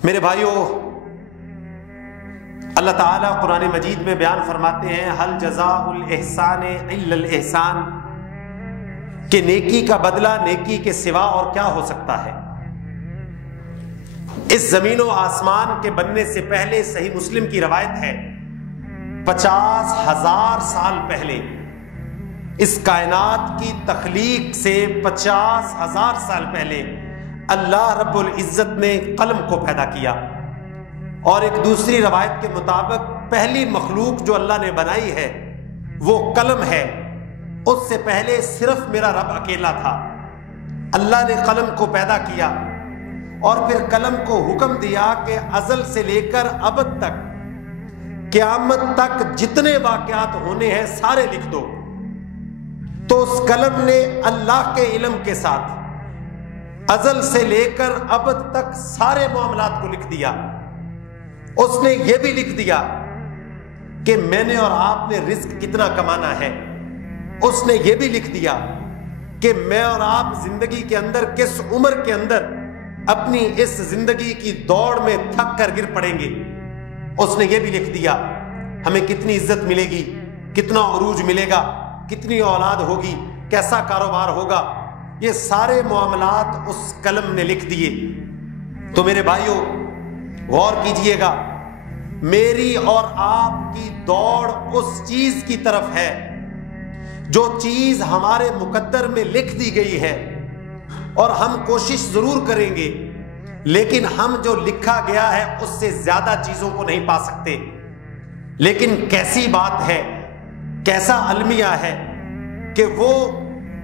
میرے بھائیوں، اللہ تعالیٰ قرآن مجید میں بیان فرماتے ہیں حل جزاء الاحسان الا الاحسان، کہ نیکی کا بدلہ نیکی کے سوا اور کیا ہو سکتا ہے۔ اس زمین و آسمان کے بننے سے پہلے صحیح مسلم کی روایت ہے 50,000 سال پہلے، اس کائنات کی تخلیق سے 50,000 سال پہلے اللہ رب العزت نے قلم کو پیدا کیا، اور ایک دوسری روایت کے مطابق پہلی مخلوق جو اللہ نے بنائی ہے وہ قلم ہے۔ اس سے پہلے صرف میرا رب اکیلا تھا۔ اللہ نے قلم کو پیدا کیا اور پھر قلم کو حکم دیا کہ ازل سے لے کر ابد تک، قیامت تک جتنے واقعات ہونے ہیں سارے لکھ دو۔ تو اس قلم نے اللہ کے علم کے ساتھ ازل سے لے کر ابد تک سارے معاملات کو لکھ دیا۔ اس نے یہ بھی لکھ دیا کہ میں نے اور آپ نے رزق کتنا کمانا ہے۔ اس نے یہ بھی لکھ دیا کہ میں اور آپ زندگی کے اندر کس عمر کے اندر اپنی اس زندگی کی دوڑ میں تھک کر گر پڑیں گے۔ اس نے یہ بھی لکھ دیا ہمیں کتنی عزت ملے گی، کتنا عروج ملے گا، کتنی اولاد ہوگی، کیسا کاروبار ہوگا۔ یہ سارے معاملات اس قلم نے لکھ دیے۔ تو میرے بھائیوں غور کیجئے گا، میری اور آپ کی دوڑ اس چیز کی طرف ہے جو چیز ہمارے مقدر میں لکھ دی گئی ہے، اور ہم کوشش ضرور کریں گے، لیکن ہم جو لکھا گیا ہے اس سے زیادہ چیزوں کو نہیں پا سکتے۔ لیکن کیسی بات ہے، کیسا المیہ ہے کہ وہ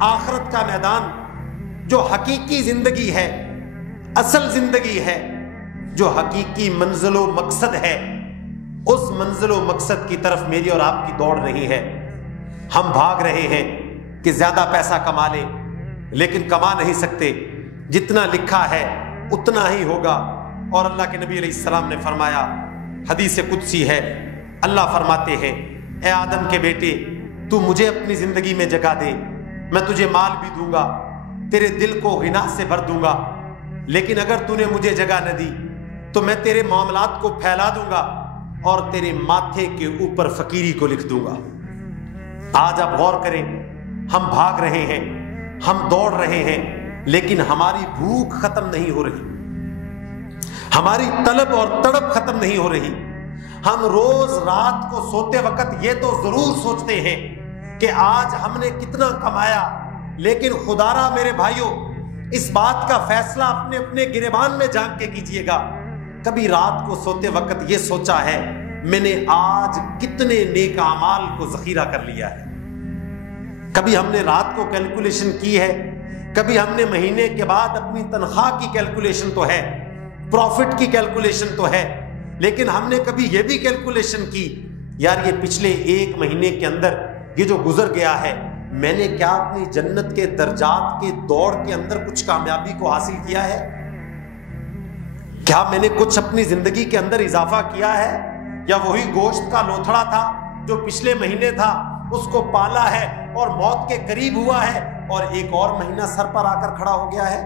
آخرت کا میدان جو حقیقی زندگی ہے، اصل زندگی ہے، جو حقیقی منزل و مقصد ہے، اس منزل و مقصد کی طرف میری اور آپ کی دوڑ نہیں ہے۔ ہم بھاگ رہے ہیں کہ زیادہ پیسہ کما لیں، لیکن کما نہیں سکتے۔ جتنا لکھا ہے اتنا ہی ہوگا۔ اور اللہ کے نبی علیہ السلام نے فرمایا، حدیث قدسی ہے، اللہ فرماتے ہیں اے آدم کے بیٹے، تو مجھے اپنی زندگی میں جگہ دے، میں تجھے مال بھی دوں گا، تیرے دل کو غنا سے بھر دوں گا، لیکن اگر تو نے مجھے جگہ نہ دی تو میں تیرے معاملات کو پھیلا دوں گا اور تیرے ماتھے کے اوپر فقیری کو لکھ دوں گا۔ آج آپ غور کریں، ہم بھاگ رہے ہیں، ہم دوڑ رہے ہیں، لیکن ہماری بھوک ختم نہیں ہو رہی، ہماری طلب اور تڑپ ختم نہیں ہو رہی۔ ہم روز رات کو سوتے وقت یہ تو ضرور سوچتے ہیں کہ آج ہم نے کتنا کمایا، لیکن خدا را میرے بھائیوں اس بات کا فیصلہ اپنے اپنے گریبان میں جھانک کے کیجئے گا۔ کبھی رات کو سوتے وقت یہ سوچا ہے میں نے آج کتنے نیک اعمال کو ذخیرہ کر لیا ہے؟ کبھی ہم نے رات کو کیلکولیشن کی ہے؟ کبھی ہم نے مہینے کے بعد اپنی تنخواہ کی کیلکولیشن تو ہے، پروفٹ کی کیلکولیشن تو ہے، لیکن ہم نے کبھی یہ بھی کیلکولیشن کی یار یہ پچھلے ایک مہینے کے اندر یہ جو گزر گیا ہے، میں نے کیا اپنی جنت کے درجات کے دوڑ کے اندر کچھ کامیابی کو حاصل کیا ہے؟ کیا میں نے کچھ اپنی زندگی کے اندر اضافہ کیا ہے، یا وہی گوشت کا لوتھڑا تھا جو پچھلے مہینے تھا اس کو پالا ہے اور موت کے قریب ہوا ہے اور ایک اور مہینہ سر پر آ کر کھڑا ہو گیا ہے؟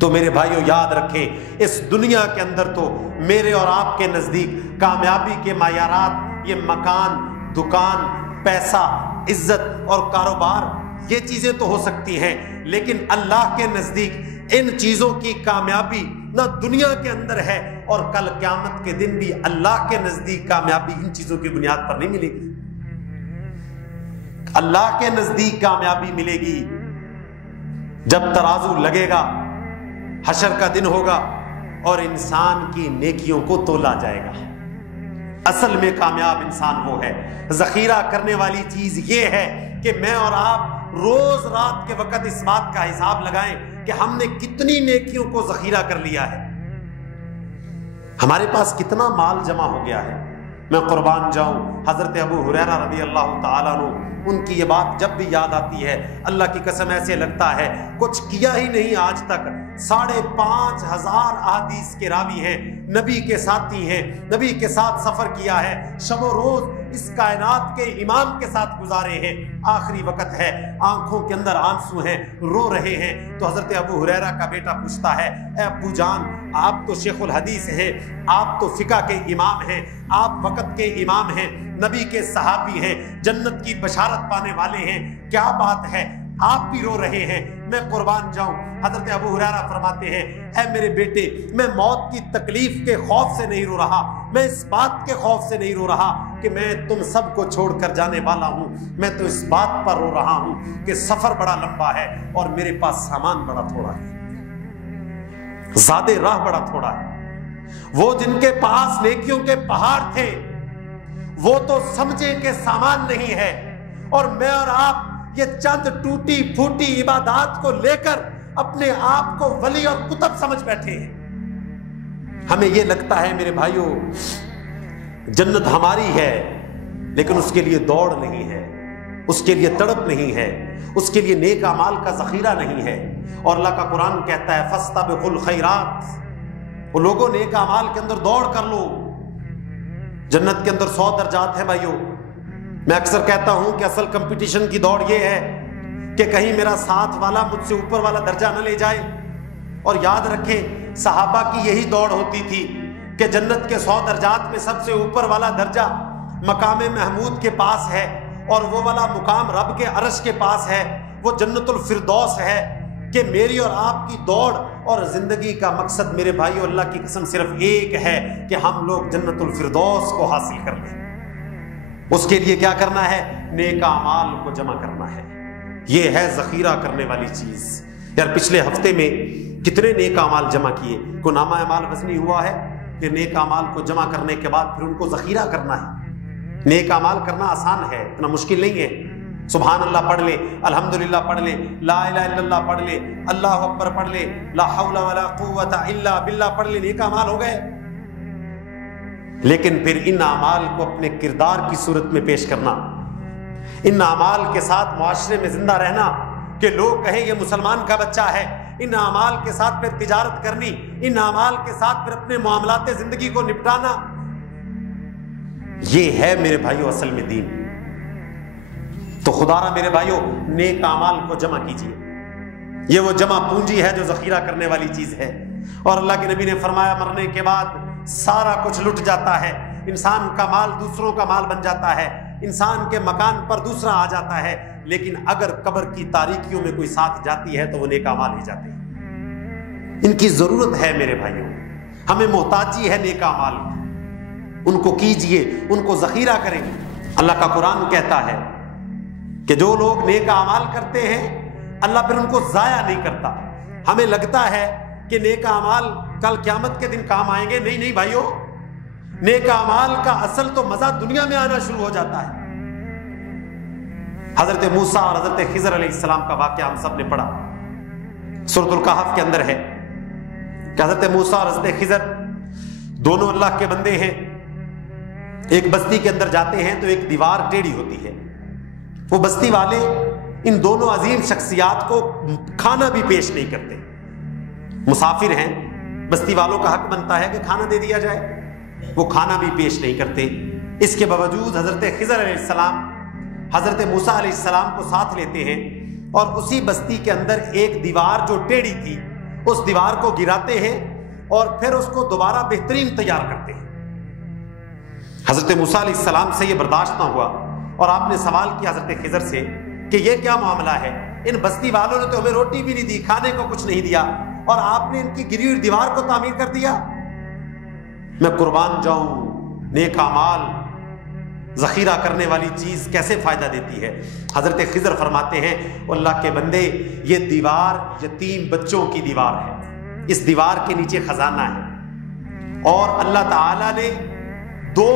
تو میرے بھائیوں یاد رکھیں، اس دنیا کے اندر تو میرے اور آپ کے نزدیک کامیابی کے معیارات یہ مکان، دکان، پیسہ، عزت اور کاروبار یہ چیزیں تو ہو سکتی ہیں، لیکن اللہ کے نزدیک ان چیزوں کی کامیابی نہ دنیا کے اندر ہے، اور کل قیامت کے دن بھی اللہ کے نزدیک کامیابی ان چیزوں کی بنیاد پر نہیں ملے گی۔ اللہ کے نزدیک کامیابی ملے گی جب ترازو لگے گا، حشر کا دن ہوگا اور انسان کی نیکیوں کو تولا جائے گا۔ اصل میں کامیاب انسان وہ ہے۔ ذخیرہ کرنے والی چیز یہ ہے کہ میں اور آپ روز رات کے وقت اس بات کا حساب لگائیں کہ ہم نے کتنی نیکیوں کو ذخیرہ کر لیا ہے، ہمارے پاس کتنا مال جمع ہو گیا ہے۔ میں قربان جاؤں، حضرت ابو ہریرہ رضی اللہ تعالیٰ عنہ، ان کی یہ بات جب بھی یاد آتی ہے اللہ کی قسم ایسے لگتا ہے کچھ کیا ہی نہیں آج تک۔ 5,500 احادیث کے راوی ہیں، نبی کے ساتھی ہیں، نبی کے ساتھ سفر کیا ہے، شب و روز اس کائنات کے امام کے ساتھ گزارے ہیں، آخری وقت ہے، آنکھوں کے اندر آنسو ہیں، رو رہے ہیں۔ تو حضرت ابو ہریرہ کا بیٹا پوچھتا ہے، اے ابو جان، آپ تو شیخ الحدیث ہیں، آپ تو فقہ کے امام ہیں، آپ وقت کے امام ہیں، نبی کے صحابی ہیں، جنت کی بشارت پانے والے ہیں، کیا بات ہے آپ بھی رو رہے ہیں؟ میں قربان جاؤں۔ حضرت ابو ہریرہ فرماتے ہیں، اے میرے بیٹے، میں موت کی تکلیف کے خوف سے نہیں رو رہا، میں اس بات کے خوف سے نہیں رو رہا کہ میں تم سب کو چھوڑ کر جانے والا ہوں، میں تو اس بات پر رو رہا ہوں کہ سفر بڑا لمبا ہے اور میرے پاس سامان بڑا تھوڑا ہے، زادِ راہ بڑا تھوڑا ہے۔ وہ جن کے پاس نیکیوں کے پہاڑ تھے وہ تو سمجھے کہ سامان نہیں ہے، اور میں اور آپ یہ چند ٹوٹی پھوٹی عبادات کو لے کر اپنے آپ کو ولی اور قطب سمجھ بیٹھے ہیں۔ ہمیں یہ لگتا ہے میرے بھائیوں جنت ہماری ہے، لیکن اس کے لیے دوڑ نہیں ہے، اس کے لیے تڑپ نہیں ہے، اس کے لیے نیک اعمال کا ذخیرہ نہیں ہے۔ اور اللہ کا قرآن کہتا ہے فاستبقوا الخیرات، وہ لوگوں نیک اعمال کے اندر دوڑ کر لو۔ جنت کے اندر 100 درجات ہیں بھائیوں۔ میں اکثر کہتا ہوں کہ اصل کمپٹیشن کی دوڑ یہ ہے کہ کہیں میرا ساتھ والا مجھ سے اوپر والا درجہ نہ لے جائے۔ اور یاد رکھیں صحابہ کی یہی دوڑ ہوتی تھی کہ جنت کے 100 درجات میں سب سے اوپر والا درجہ مقام محمود کے پاس ہے، اور وہ والا مقام رب کے عرش کے پاس ہے، وہ جنت الفردوس ہے۔ کہ میری اور آپ کی دوڑ اور زندگی کا مقصد میرے بھائیو اللہ کی قسم صرف ایک ہے کہ ہم لوگ جنت الفردوس کو حاصل کر لیں۔ اس کے لیے کیا کرنا ہے؟ نیک اعمال کو جمع کرنا ہے، یہ ہے ذخیرہ کرنے والی چیز۔ یار پچھلے ہفتے میں کتنے نیک اعمال جمع کیے؟ کوئی نامہ اعمال وزنی ہوا ہے کہ نیک اعمال کو جمع کرنے کے بعد پھر ان کو ذخیرہ کرنا ہے؟ نیک اعمال کرنا آسان ہے، اتنا مشکل نہیں ہے۔ سبحان اللہ پڑھ لے، الحمدللہ پڑھ لے، لا الہ الا اللہ پڑھ لے، اللہ اکبر پڑھ لے، لا حول ولا قوت الا باللہ پڑھ لے، نیک اعمال ہو گئے۔ لیکن پھر ان اعمال کو اپنے کردار کی صورت میں پیش کرنا، ان اعمال کے ساتھ معاشرے میں زندہ رہنا کہ لوگ کہیں یہ مسلمان کا بچہ ہے، ان اعمال کے ساتھ پھر تجارت کرنی، ان اعمال کے ساتھ پھر اپنے معاملات زندگی کو نپٹانا، یہ ہے میرے بھائیو اصل میں دین۔ تو خدا را میرے بھائیو نیک اعمال کو جمع کیجیے، یہ وہ جمع پونجی ہے جو ذخیرہ کرنے والی چیز ہے۔ اور اللہ کے نبی نے فرمایا مرنے کے بعد سارا کچھ لٹ جاتا ہے، انسان کا مال دوسروں کا مال بن جاتا ہے، انسان کے مکان پر دوسرا آ جاتا ہے، لیکن اگر قبر کی تاریکیوں میں کوئی ساتھ جاتی ہے تو وہ نیک اعمال ہی جاتے ہیں۔ ان کی ضرورت ہے میرے بھائیوں، ہمیں محتاجی ہے نیک اعمال، ان کو کیجئے، ان کو ذخیرہ کریں۔ اللہ کا قرآن کہتا ہے کہ جو لوگ نیک اعمال کرتے ہیں اللہ پھر ان کو ضائع نہیں کرتا۔ ہمیں لگتا ہے کہ نیک اعمال کل قیامت کے دن کام آئیں گے، نہیں بھائیو، نیک اعمال کا اصل تو مزہ دنیا میں آنا شروع ہو جاتا ہے۔ حضرت موسیٰ اور حضرت خضر علیہ السلام کا واقعہ ہم سب نے پڑھا، سورۃ الکہف کے اندر ہے کہ حضرت موسیٰ اور حضرت خضر دونوں اللہ کے بندے ہیں، ایک بستی کے اندر جاتے ہیں تو ایک دیوار ٹیڑھی ہوتی ہے، وہ بستی والے ان دونوں عظیم شخصیات کو کھانا بھی پیش نہیں کرتے۔ مسافر ہیں، بستی والوں کا حق بنتا ہے کہ کھانا دے دیا جائے، وہ کھانا بھی پیش نہیں کرتے۔ اس کے باوجود حضرت خضر علیہ السلام حضرت موسیٰ علیہ السلام کو ساتھ لیتے ہیں اور اسی بستی کے اندر ایک دیوار جو ٹیڑھی تھی اس دیوار کو گراتے ہیں اور پھر اس کو دوبارہ بہترین تیار کرتے ہیں۔ حضرت موسیٰ علیہ السلام سے یہ برداشت نہ ہوا اور آپ نے سوال کیا حضرت خضر سے کہ یہ کیا معاملہ ہے؟ ان بستی والوں نے تو ہمیں روٹی بھی نہیں دی، کھانے کو کچھ نہیں دیا، اور آپ نے ان کی گری ہوئی دیوار کو تعمیر کر دیا۔ میں قربان جاؤں، نیک اعمال ذخیرہ کرنے والی چیز کیسے فائدہ دیتی ہے۔ حضرت خضر فرماتے ہیں اللہ کے بندے، یہ دیوار یتیم بچوں کی دیوار ہے، اس دیوار کے نیچے خزانہ ہے، اور اللہ تعالی نے 2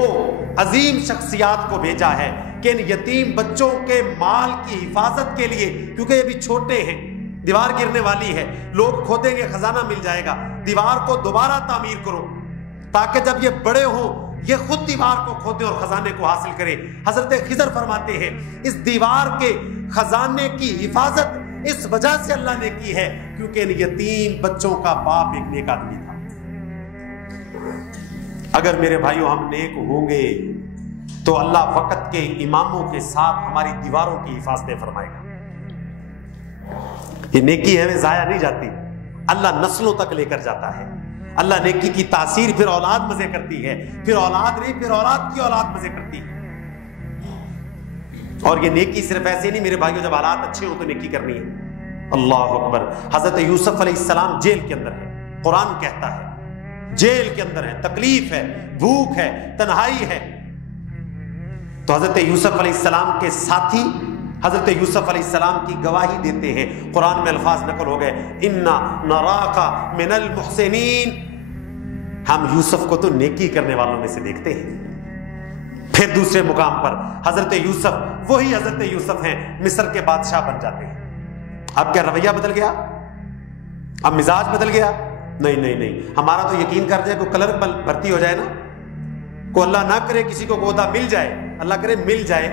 عظیم شخصیات کو بھیجا ہے کہ ان یتیم بچوں کے مال کی حفاظت کے لیے، کیونکہ یہ بھی چھوٹے ہیں، دیوار گرنے والی ہے، لوگ کھودیں گے خزانہ مل جائے گا، دیوار کو دوبارہ تعمیر کرو تاکہ جب یہ بڑے ہوں یہ خود دیوار کو کھودے اور خزانے کو حاصل کرے۔ حضرت خضر فرماتے ہیں اس دیوار کے خزانے کی حفاظت اس وجہ سے اللہ نے کی ہے کیونکہ ان یتیم بچوں کا باپ ایک نیک آدمی تھا۔ اگر میرے بھائیوں ہم نیک ہوں گے تو اللہ وقت کے اماموں کے ساتھ ہماری دیواروں کی حفاظتیں فرمائے گا۔ یہ نیکی ہمیں ضائع نہیں جاتی، اللہ نسلوں تک لے کر جاتا ہے۔ اللہ نیکی کی تاثیر پھر اولاد مزے کرتی ہے، پھر اولاد نہیں، پھر اولاد کی اولاد مزے کرتی ہے۔ اور یہ نیکی صرف ایسے نہیں میرے بھائیوں، جب حالات اچھے ہوں تو نیکی کرنی ہے۔ اللہ اکبر۔ حضرت یوسف علیہ السلام جیل کے اندر ہے، قرآن کہتا ہے جیل کے اندر ہے، تکلیف ہے، بھوک ہے، تنہائی ہے، تو حضرت یوسف علیہ السلام کے ساتھی حضرت یوسف علیہ السلام کی گواہی دیتے ہیں۔ قرآن میں الفاظ نقل ہو گئے، انا نراک من المحسنین، ہم یوسف کو تو نیکی کرنے والوں میں سے دیکھتے ہیں۔ پھر دوسرے مقام پر حضرت یوسف، وہی حضرت یوسف ہیں، مصر کے بادشاہ بن جاتے ہیں۔ اب کیا رویہ بدل گیا؟ اب مزاج بدل گیا؟ نہیں، ہمارا تو یقین کر جائے کوئی کلرک بھرتی ہو جائے نا، کو اللہ نہ کرے کسی کو عہدہ مل جائے، اللہ کرے مل جائے،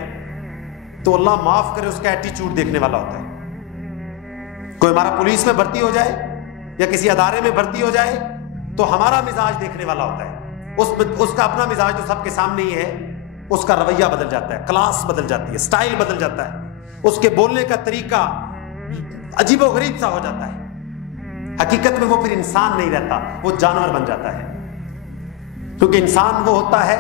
تو اللہ معاف کرے اس کا ایٹیچیوڈ دیکھنے والا ہوتا ہے۔ کوئی ہمارا پولیس میں بھرتی ہو جائے یا کسی ادارے میں بھرتی ہو جائے تو ہمارا مزاج دیکھنے والا ہوتا ہے، اس کا اپنا مزاج تو سب کے سامنے ہی ہے، اس کا رویہ بدل جاتا ہے، کلاس بدل جاتی ہے، سٹائل بدل جاتا ہے، اس کے بولنے کا طریقہ عجیب و غریب سا ہو جاتا ہے۔ حقیقت میں وہ پھر انسان نہیں رہتا، وہ جانور بن جاتا ہے، کیونکہ انسان وہ ہوتا ہے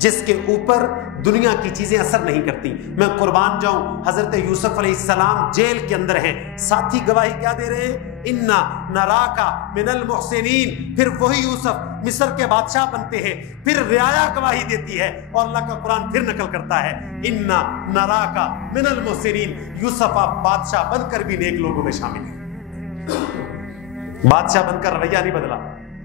جس کے اوپر دنیا کی چیزیں اثر نہیں کرتی۔ میں قربان جاؤں، حضرت یوسف علیہ السلام جیل کے اندر ہیں، ساتھی گواہی کیا دے رہے ہیں؟ انا نراکا من المحسنین۔ پھر وہی یوسف مصر کے بادشاہ بنتے ہیں، پھر رعایا گواہی دیتی ہے، اور اللہ کا قرآن پھر نقل کرتا ہے انا نراکا من المحسنین، یوسف آپ بادشاہ بن کر بھی نیک لوگوں میں شامل ہیں۔ بادشاہ بن کر رویہ نہیں بدلا،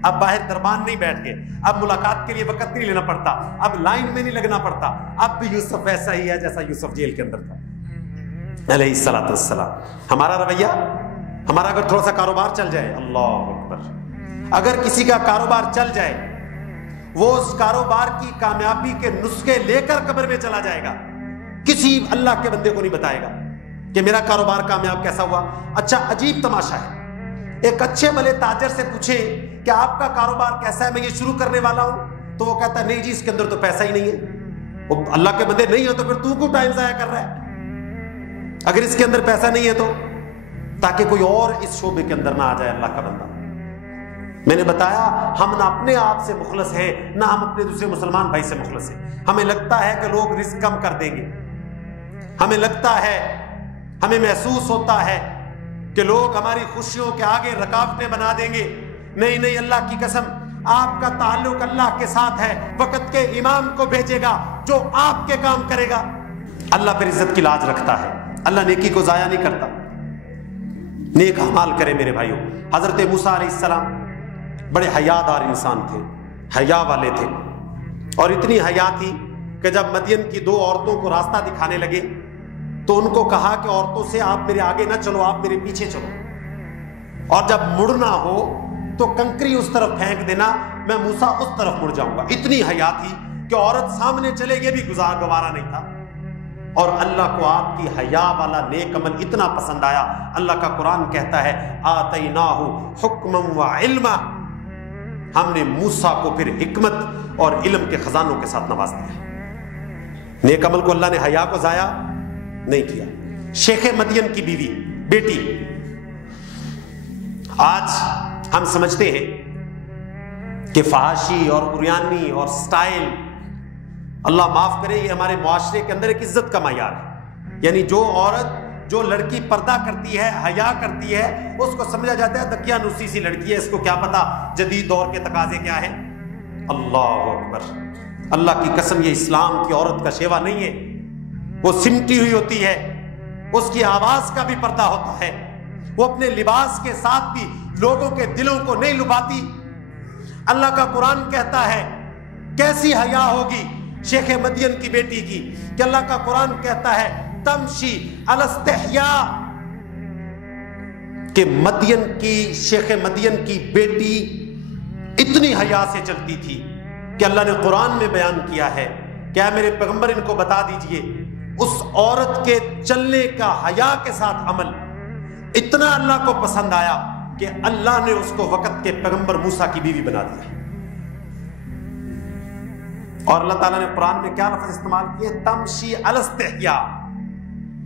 اب باہر دربان نہیں بیٹھ کے، اب ملاقات کے لیے وقت نہیں لینا پڑتا، اب لائن میں نہیں لگنا پڑتا، اب بھی یوسف ویسا ہی ہے جیسا یوسف جیل کے اندر تھا علیہ الصلوۃ والسلام۔ ہمارا رویہ، ہمارا اگر تھوڑا سا کاروبار چل جائے، اللہ اکبر، اگر کسی کا کاروبار چل جائے، وہ اس کاروبار کی کامیابی کے نسخے لے کر قبر میں چلا جائے گا، کسی اللہ کے بندے کو نہیں بتائے گا کہ میرا کاروبار کامیاب کیسا ہوا۔ اچھا، عجیب تماشا ہے، ایک اچھے بھلے تاجر سے پوچھے کہ آپ کا کاروبار کیسا ہے، میں یہ شروع کرنے والا ہوں، تو وہ کہتا ہے نہیں جی اس کے اندر تو پیسہ ہی نہیں ہے۔ وہ اللہ کے بندے نہیں ہو تو پھر تو کو ٹائم ضائع کر رہا ہے، اگر اس کے اندر پیسہ نہیں ہے تو، تاکہ کوئی اور اس شعبے کے اندر نہ آ جائے اللہ کا بندہ۔ میں نے بتایا ہم نہ اپنے آپ سے مخلص ہیں، نہ ہم اپنے دوسرے مسلمان بھائی سے مخلص ہیں۔ ہمیں لگتا ہے کہ لوگ رزق کم کر دیں گے، ہمیں لگتا ہے، ہمیں محسوس ہوتا ہے کہ لوگ ہماری خوشیوں کے آگے رکاوٹیں بنا دیں گے۔ نہیں، اللہ کی قسم، آپ کا تعلق اللہ کے ساتھ ہے، وقت کے امام کو بھیجے گا جو آپ کے کام کرے گا۔ اللہ پھر عزت کی لاج رکھتا ہے، اللہ نیکی کو ضائع نہیں کرتا۔ نیک اعمال کرے میرے بھائیوں۔ حضرت موسیٰ علیہ السلام بڑے حیادار انسان تھے، حیا والے تھے، اور اتنی حیا تھی کہ جب مدین کی دو عورتوں کو راستہ دکھانے لگے تو ان کو کہا کہ عورتوں سے آپ میرے آگے نہ چلو، آپ میرے پیچھے چلو، اور جب مڑنا ہو تو کنکری اس طرف پھینک دینا، میں موسیٰ اس طرف مڑ جاؤں گا۔ اتنی حیا تھی کہ عورت سامنے چلے گی بھی گوارا نہیں تھا، اور اللہ کو آپ کی حیا والا نیک عمل اتنا پسند آیا، اللہ کا قرآن کہتا ہے آتیناہ حکما وعلما، ہم نے موسیٰ کو پھر حکمت اور علم کے خزانوں کے ساتھ نواز دیا۔ نیک عمل کو اللہ نے حیا کو ضائع نہیں کیا۔ شیخ مدین کی بیوی، بیٹی، آج ہم سمجھتے ہیں کہ فحاشی اور عریانی اور سٹائل، اللہ معاف کرے، یہ ہمارے معاشرے کے اندر ایک عزت کا معیار ہے۔ یعنی جو عورت، جو لڑکی پردہ کرتی ہے، حیا کرتی ہے، اس کو سمجھا جاتا ہے دقیانوسی سی لڑکی ہے، اس کو کیا پتا جدید دور کے تقاضے کیا ہیں۔ اللہ اکبر، اللہ کی قسم، یہ اسلام کی عورت کا شیوا نہیں ہے، وہ سمٹی ہوئی ہوتی ہے، اس کی آواز کا بھی پردہ ہوتا ہے، وہ اپنے لباس کے ساتھ بھی لوگوں کے دلوں کو نہیں لبھاتی۔ اللہ کا قرآن کہتا ہے کیسی حیا ہوگی شیخ مدین کی بیٹی کی، کہ اللہ کا قرآن کہتا ہے تمشی علی استحیاء، کہ مدین کی، شیخ مدین کی بیٹی اتنی حیا سے چلتی تھی کہ اللہ نے قرآن میں بیان کیا ہے کہ اے میرے پیغمبر ان کو بتا دیجئے، اس عورت کے چلنے کا حیا کے ساتھ عمل اتنا اللہ کو پسند آیا کہ اللہ نے اس کو وقت کے پیغمبر موسیٰ کی بیوی بنا دیا۔ اور اللہ تعالیٰ نے قرآن میں کیا لفظ استعمال کیے؟ تمشی علی استحیاء،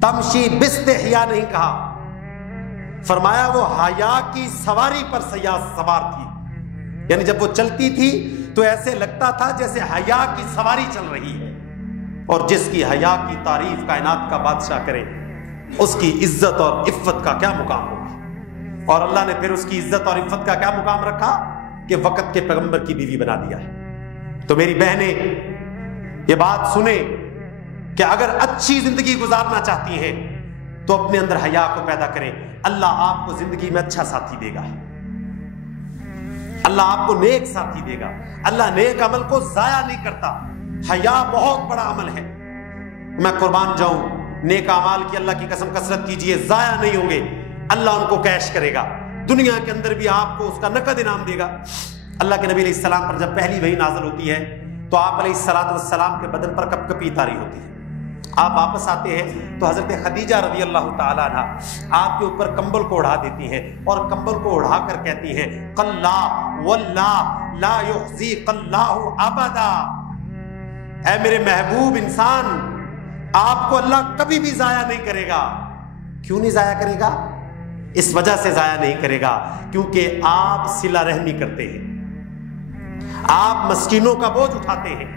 تمشی باستحیاء نہیں کہا، فرمایا وہ حیا کی سواری پر سوار تھی، یعنی جب وہ چلتی تھی تو ایسے لگتا تھا جیسے حیا کی سواری چل رہی ہے۔ اور جس کی حیا کی تعریف کائنات کا بادشاہ کرے، اس کی عزت اور عفت کا کیا مقام ہوگا؟ اور اللہ نے پھر اس کی عزت اور عفت کا کیا مقام رکھا کہ وقت کے پیغمبر کی بیوی بنا دیا ہے۔ تو میری بہنیں یہ بات سنیں کہ اگر اچھی زندگی گزارنا چاہتی ہیں تو اپنے اندر حیا کو پیدا کریں، اللہ آپ کو زندگی میں اچھا ساتھی دے گا، اللہ آپ کو نیک ساتھی دے گا، اللہ نیک عمل کو ضائع نہیں کرتا۔ حیا بہت بڑا عمل ہے، میں قربان جاؤں، نیک اعمال کی اللہ کی قسم کثرت کیجئے، ضائع نہیں ہوں گے، اللہ ان کو کیش کرے گا، دنیا کے اندر بھی آپ کو اس کا نقد انعام دے گا۔ اللہ کے نبی علیہ السلام پر جب پہلی وحی نازل ہوتی ہے تو آپ علیہ السلام کے بدن پر کپ کپی طاری ہوتی ہے، آپ واپس آتے ہیں تو حضرت خدیجہ رضی اللہ تعالیٰ عنہ آپ کے اوپر کمبل کو اڑا دیتی ہیں اور کمبل کو اڑا کر کہتی ہیں قلا واللہ لا یخزیک اللہ ابدا، اے میرے محبوب انسان، آپ کو اللہ کبھی بھی ضائع نہیں کرے گا۔ کیوں نہیں ضائع کرے گا؟ اس وجہ سے ضائع نہیں کرے گا کیونکہ آپ صلہ رحمی کرتے ہیں، آپ مسکینوں کا بوجھ اٹھاتے ہیں،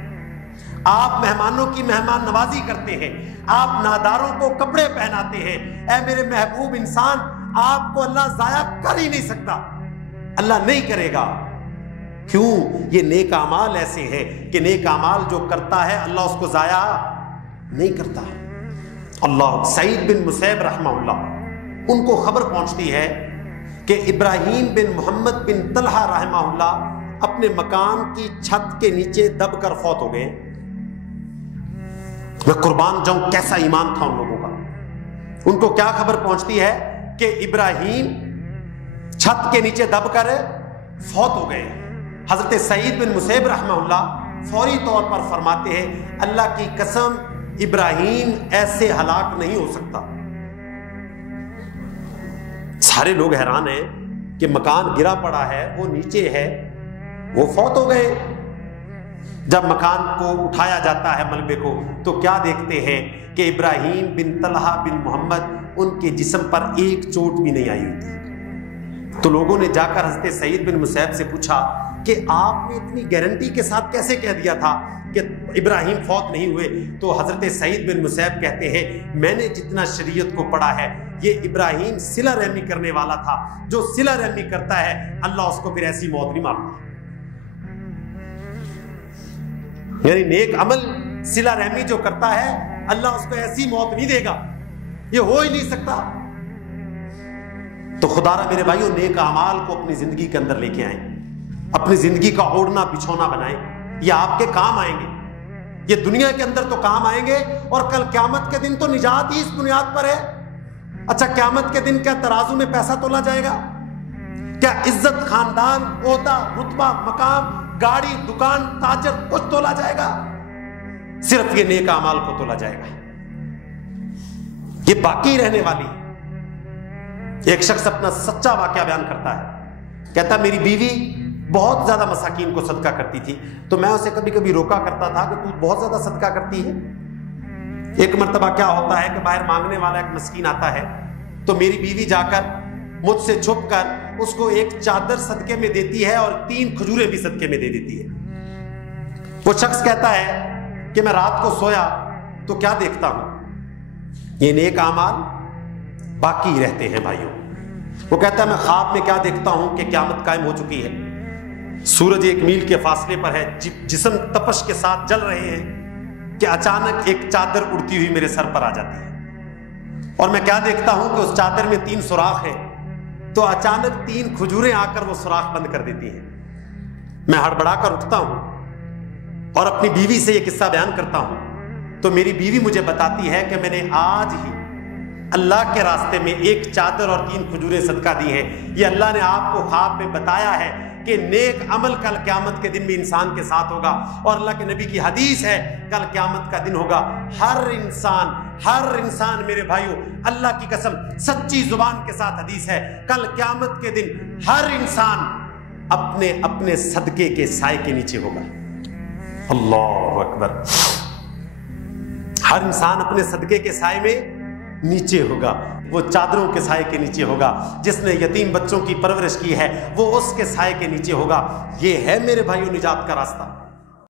آپ مہمانوں کی مہمان نوازی کرتے ہیں، آپ ناداروں کو کپڑے پہناتے ہیں۔ اے میرے محبوب انسان، آپ کو اللہ ضائع کر ہی نہیں سکتا، اللہ نہیں کرے گا۔ کیوں؟ یہ نیک اعمال ایسے ہیں کہ نیک اعمال جو کرتا ہے اللہ اس کو ضائع نہیں کرتا۔ اللہ سعید بن مسیب رحمہ اللہ، ان کو خبر پہنچتی ہے کہ ابراہیم بن محمد بن طلحہ رحمہ اللہ اپنے مکان کی چھت کے نیچے دب کر فوت ہو گئے۔ میں قربان جاؤں کیسا ایمان تھا ان لوگوں کا۔ ان کو کیا خبر پہنچتی ہے کہ ابراہیم چھت کے نیچے دب کر فوت ہو گئے۔ حضرت سعید بن مسیب رحمہ اللہ فوری طور پر فرماتے ہیں اللہ کی قسم ابراہیم ایسے ہلاک نہیں ہو سکتا۔ سارے لوگ حیران ہیں کہ مکان گرا پڑا ہے، وہ نیچے ہے، وہ فوت ہو گئے۔ جب مکان کو اٹھایا جاتا ہے ملبے کو تو کیا دیکھتے ہیں کہ ابراہیم بن طلحہ بن محمد ان کے جسم پر ایک چوٹ بھی نہیں آئی ہوتی۔ تو لوگوں نے جا کر حضرت سعید بن مسیب سے پوچھا کہ آپ نے اتنی گارنٹی کے ساتھ کیسے کہہ دیا تھا کہ ابراہیم فوت نہیں ہوئے؟ تو حضرت سعید بن مسیب کہتے ہیں میں نے جتنا شریعت کو پڑھا ہے یہ ابراہیم صلہ رحمی کرنے والا تھا، جو صلہ رحمی کرتا ہے اللہ اس کو پھر ایسی موت نہیں مارتا۔ یعنی نیک عمل صلہ رحمی جو کرتا ہے اللہ اس کو ایسی موت نہیں دے گا، یہ ہو ہی نہیں سکتا۔ تو خدا را میرے بھائیوں، نیک اعمال کو اپنی زندگی کے اندر لے کے آئیں، اپنی زندگی کا اوڑھنا بچھونا بنائیں، یہ آپ کے کام آئیں گے، یہ دنیا کے اندر تو کام آئیں گے اور کل قیامت کے دن تو نجات ہی اس بنیاد پر ہے۔ اچھا قیامت کے دن کیا ترازو میں پیسہ تولا جائے گا؟ کیا عزت، خاندان، عہدہ، رتبہ، مقام، گاڑی، دکان، تاجر کچھ تولا جائے گا؟ صرف یہ نیک اعمال کو تولا جائے گا، یہ باقی رہنے والی۔ ایک شخص اپنا سچا واقعہ بیان کرتا ہے، کہتا میری بیوی بہت زیادہ مساکین کو صدقہ کرتی تھی، تو میں اسے کبھی کبھی روکا کرتا تھا کہ تو بہت زیادہ صدقہ کرتی ہے۔ ایک مرتبہ کیا ہوتا ہے کہ باہر مانگنے والا ایک مسکین آتا ہے تو میری بیوی جا کر مجھ سے چھپ کر اس کو ایک چادر صدقے میں دیتی ہے اور 3 کھجوریں بھی صدقے میں دے دیتی ہے۔ وہ شخص کہتا ہے کہ میں رات کو سویا تو کیا دیکھتا ہوں، یہ نیک اعمال باقی رہتے ہیں بھائیوں۔ وہ کہتا ہے میں خواب میں کیا دیکھتا ہوں کہ قیامت قائم ہو چکی ہے، سورج 1 میل کے فاصلے پر ہے، جسم تپش کے ساتھ جل رہے ہیں کہ اچانک ایک چادر اڑتی ہوئی میرے سر پر آ جاتی ہے، اور میں کیا دیکھتا ہوں کہ اس چادر میں 3 سوراخ ہیں، تو اچانک 3 کھجوریں آ کر وہ سوراخ بند کر دیتی ہیں۔ میں ہڑبڑا کر اٹھتا ہوں اور اپنی بیوی سے یہ قصہ بیان کرتا ہوں تو میری بیوی مجھے بتاتی ہے کہ میں نے آج ہی اللہ کے راستے میں 1 چادر اور 3 کھجوریں صدقہ دی ہیں۔ یہ اللہ نے آپ کو خواب میں بتایا ہے کہ نیک عمل کل قیامت کے دن بھی انسان کے ساتھ ہوگا، اور اللہ کے نبی کی حدیث ہے کل قیامت کا دن ہوگا، ہر انسان میرے بھائیوں، اللہ کی قسم سچی زبان کے ساتھ حدیث ہے، کل قیامت کے دن ہر انسان اپنے اپنے صدقے کے سائے کے نیچے ہوگا۔ اللہ اکبر. ہر انسان اپنے صدقے کے سائے میں نیچے ہوگا، وہ چادروں کے سائے کے نیچے ہوگا. جس نے یتیم بچوں کی پرورش کی ہے وہ اس کے سائے کے نیچے ہوگا. یہ ہے میرے بھائیوں نجات کا راستہ.